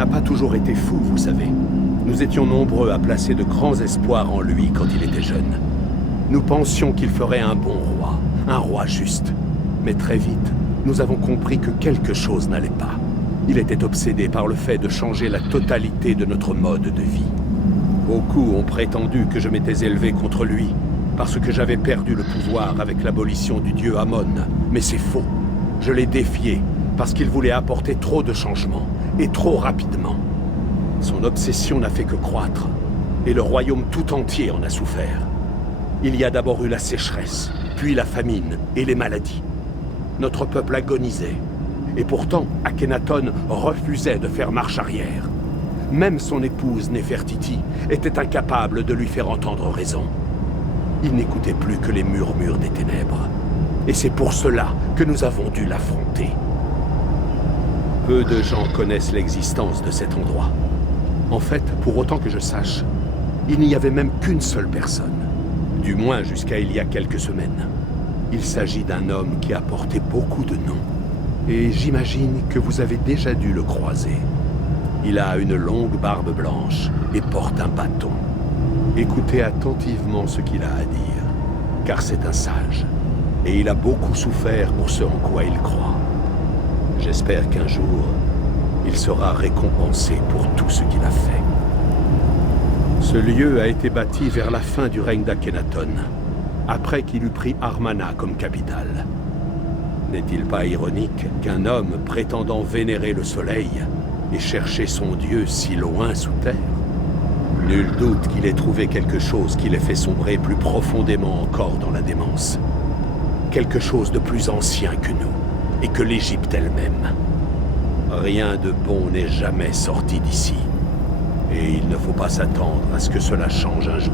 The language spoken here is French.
n'a pas toujours été fou, vous savez. Nous étions nombreux à placer de grands espoirs en lui quand il était jeune. Nous pensions qu'il ferait un bon roi, un roi juste. Mais très vite, nous avons compris que quelque chose n'allait pas. Il était obsédé par le fait de changer la totalité de notre mode de vie. Beaucoup ont prétendu que je m'étais élevé contre lui, parce que j'avais perdu le pouvoir avec l'abolition du dieu Amon. Mais c'est faux. Je l'ai défié, parce qu'il voulait apporter trop de changements, et trop rapidement. Son obsession n'a fait que croître, et le royaume tout entier en a souffert. Il y a d'abord eu la sécheresse, puis la famine et les maladies. Notre peuple agonisait, et pourtant Akhenaton refusait de faire marche arrière. Même son épouse Néfertiti était incapable de lui faire entendre raison. Il n'écoutait plus que les murmures des ténèbres. Et c'est pour cela que nous avons dû l'affronter. Peu de gens connaissent l'existence de cet endroit. En fait, pour autant que je sache, il n'y avait même qu'une seule personne. Du moins jusqu'à il y a quelques semaines. Il s'agit d'un homme qui a porté beaucoup de noms. Et j'imagine que vous avez déjà dû le croiser. Il a une longue barbe blanche et porte un bâton. Écoutez attentivement ce qu'il a à dire, car c'est un sage. Et il a beaucoup souffert pour ce en quoi il croit. J'espère qu'un jour, il sera récompensé pour tout ce qu'il a fait. Ce lieu a été bâti vers la fin du règne d'Akhenaton, après qu'il eut pris Armana comme capitale. N'est-il pas ironique qu'un homme prétendant vénérer le soleil ait cherché son dieu si loin sous terre? Nul doute qu'il ait trouvé quelque chose qui l'ait fait sombrer plus profondément encore dans la démence. Quelque chose de plus ancien que nous, et que l'Égypte elle-même. Rien de bon n'est jamais sorti d'ici. Et il ne faut pas s'attendre à ce que cela change un jour.